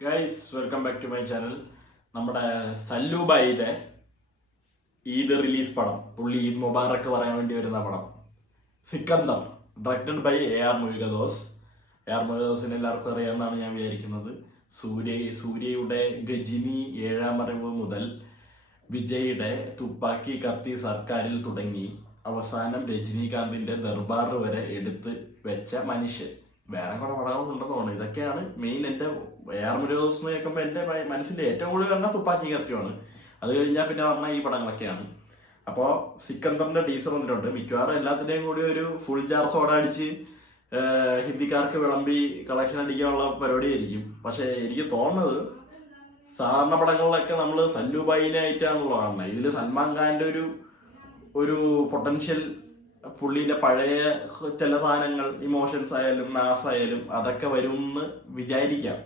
Guys, welcome back to my channel. നമ്മുടെ സല്ലൂബായിയുടെ Eid release പടം, പുള്ളി ഈദ് മുബാറക്ക് പറയാൻ വേണ്ടി വരുന്ന പടം Sikandar, directed by AR Murugadoss. AR മുരുകദോസിനെ എല്ലാവർക്കും അറിയാമെന്നാണ് ഞാൻ വിചാരിക്കുന്നത്. സൂര്യയുടെ ഗജിനി, ഏഴാം അറിവ് മുതൽ വിജയുടെ തുപ്പാക്കി കത്തി സർക്കാരിൽ തുടങ്ങി അവസാനം രജനീകാന്തിന്റെ ദർബാർ വരെ എടുത്ത് വെച്ച മനുഷ്യൻ. വേറെ കുറെ പടങ്ങളുണ്ടെന്ന് തോന്നുന്നു. ഇതൊക്കെയാണ് മെയിൻ. എൻ്റെ AR മുരുകദോസ് കേൾക്കുമ്പോൾ എൻ്റെ മനസ്സിന്റെ ഏറ്റവും കൂടുതൽ പറഞ്ഞാൽ തുപ്പാക്കി കത്തിയാണ്. അത് കഴിഞ്ഞാൽ പിന്നെ പറഞ്ഞാൽ ഈ പടങ്ങളൊക്കെയാണ്. അപ്പോൾ സിക്കന്ദറിന്റെ ടീസർ വന്നിട്ടുണ്ട്. മിക്കവാറും എല്ലാത്തിൻ്റെയും കൂടി ഒരു ഫുൾ ജാർ സോഡ അടിച്ച് ഹിന്ദിക്കാർക്ക് വിളമ്പി കളക്ഷൻ അടിക്കാനുള്ള പരിപാടിയായിരിക്കും. പക്ഷെ എനിക്ക് തോന്നുന്നത് സാധാരണ പടങ്ങളിലൊക്കെ നമ്മൾ സല്ലൂബായിനെ ആയിട്ടാണല്ലോ കാണുന്നത്. ഇതിൽ സൽമാൻ ഖാന്റെ ഒരു പൊട്ടൻഷ്യൽ, പുള്ളിയിലെ പഴയ ചില സാധനങ്ങൾ, ഇമോഷൻസ് ആയാലും മാസ് ആയാലും അതൊക്കെ വരുമെന്ന് വിചാരിക്കാം.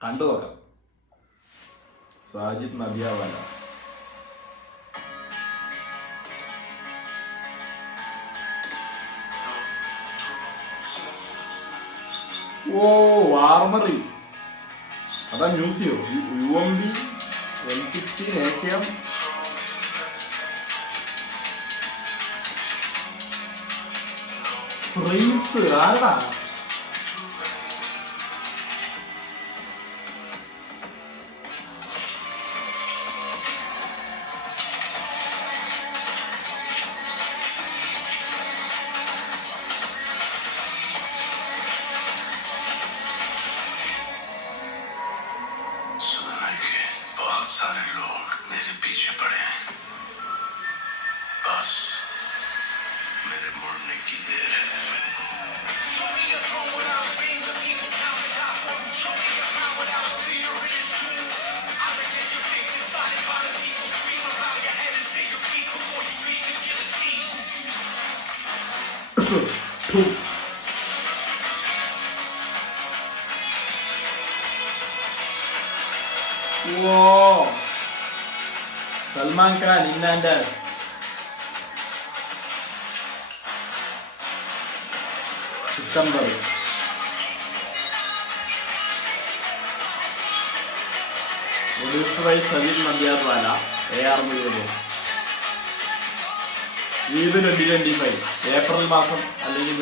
കണ്ടുനോക്കാം. സാജിദ് നദിയാവാല. ഓ, ആർമറി, അതാ മ്യൂസിയോ. UMB M16 AKM. ഫ്രെയിംസ് ആരാ? सुना है कि बहुत सारे लोग मेरे पीछे पड़े हैं, बस मेरे मुड़ने की देर है. Salman Khan in and as. Sikandar. Produced by Sajid Nadiadwala, AR Murugadoss. Eid 2025 April മാസം അല്ലെങ്കിൽ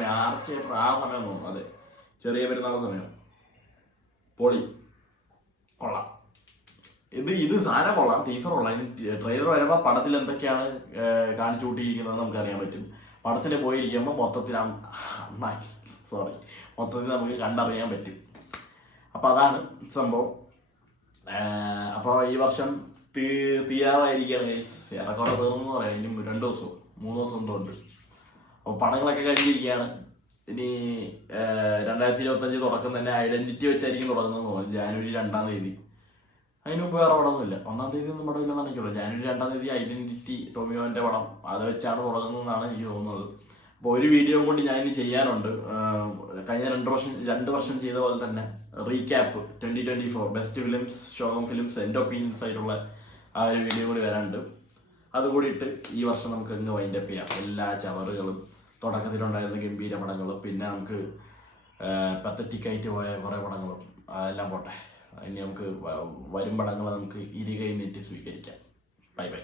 മാർച്ച്, ഏപ്രിൽ ആ സമയം തോന്നും. അതെ, ചെറിയ പെരുന്നാൾ സമയം. പൊളി, കൊള്ളാം. ഇത് സാധനം കൊള്ളാം, ടീച്ചർ കൊള്ളാം. ഇനി ട്രെയിലർ വരുമ്പോൾ പടത്തിൽ എന്തൊക്കെയാണ് കാണിച്ചു കൂട്ടിയിരിക്കുന്നത് നമുക്കറിയാൻ പറ്റും. പടത്തിൽ പോയിരിക്കുമ്പോൾ മൊത്തത്തിൽ നമുക്ക് കണ്ടറിയാൻ പറ്റും. അപ്പം അതാണ് സംഭവം. അപ്പോൾ ഈ വർഷം തീരാറായിരിക്കുകയാണ്. ഏറെക്കുറെ തീർന്നു പറയാം. ഇനി 2 ദിവസവും 3 ദിവസം എന്തോ ഉണ്ട്. അപ്പോൾ പടങ്ങളൊക്കെ കഴിഞ്ഞിരിക്കുകയാണ്. ഇനി 2025 തുടക്കം തന്നെ ഐഡന്റിറ്റി വെച്ചായിരിക്കും തുടങ്ങുന്നത് തോന്നുന്നു. ജാനുവരി 2-ാം തീയതി. അതിന് മുമ്പ് വേറെ പടമൊന്നുമില്ല. 1-ാം തീയതി ഒന്നും പടമില്ലെന്നാണ് എനിക്കുള്ളൂ. ജാനുവരി 2-ാം തീയതി ഐഡന്റിറ്റി, ടോമിയോന്റെ പടം, അത് വെച്ചാണ് തുടങ്ങുന്നതെന്നാണ് എനിക്ക് തോന്നുന്നത്. അപ്പോൾ ഒരു വീഡിയോ കൂടി ഞാൻ ഇനി ചെയ്യാനുണ്ട്. കഴിഞ്ഞ 2 വർഷം ചെയ്ത പോലെ തന്നെ റീക്യാപ്പ് 2024 ബെസ്റ്റ് ഫിലിംസ്, ഷോകം ഫിലിംസ്, എൻ്റെ ഒപ്പീനിയൻസ് ആയിട്ടുള്ള ആ ഒരു വീഡിയോ കൂടി വരാനുണ്ട്. അതുകൂടിയിട്ട് ഈ വർഷം നമുക്ക് ഇന്ന് വൈൻഡപ്പ് ചെയ്യാം. എല്ലാ ചവറുകളും, തുടക്കത്തിലുണ്ടായിരുന്ന ഗംഭീര പടങ്ങളും, പിന്നെ നമുക്ക് പത്തറ്റിക്കായിട്ട് പോയ കുറേ പടങ്ങളും, അതെല്ലാം പോട്ടെ. ഇനി നമുക്ക് വരും പടങ്ങൾ നമുക്ക് ഇരുകൈ നീട്ടി സ്വീകരിക്കാം. Bye bye.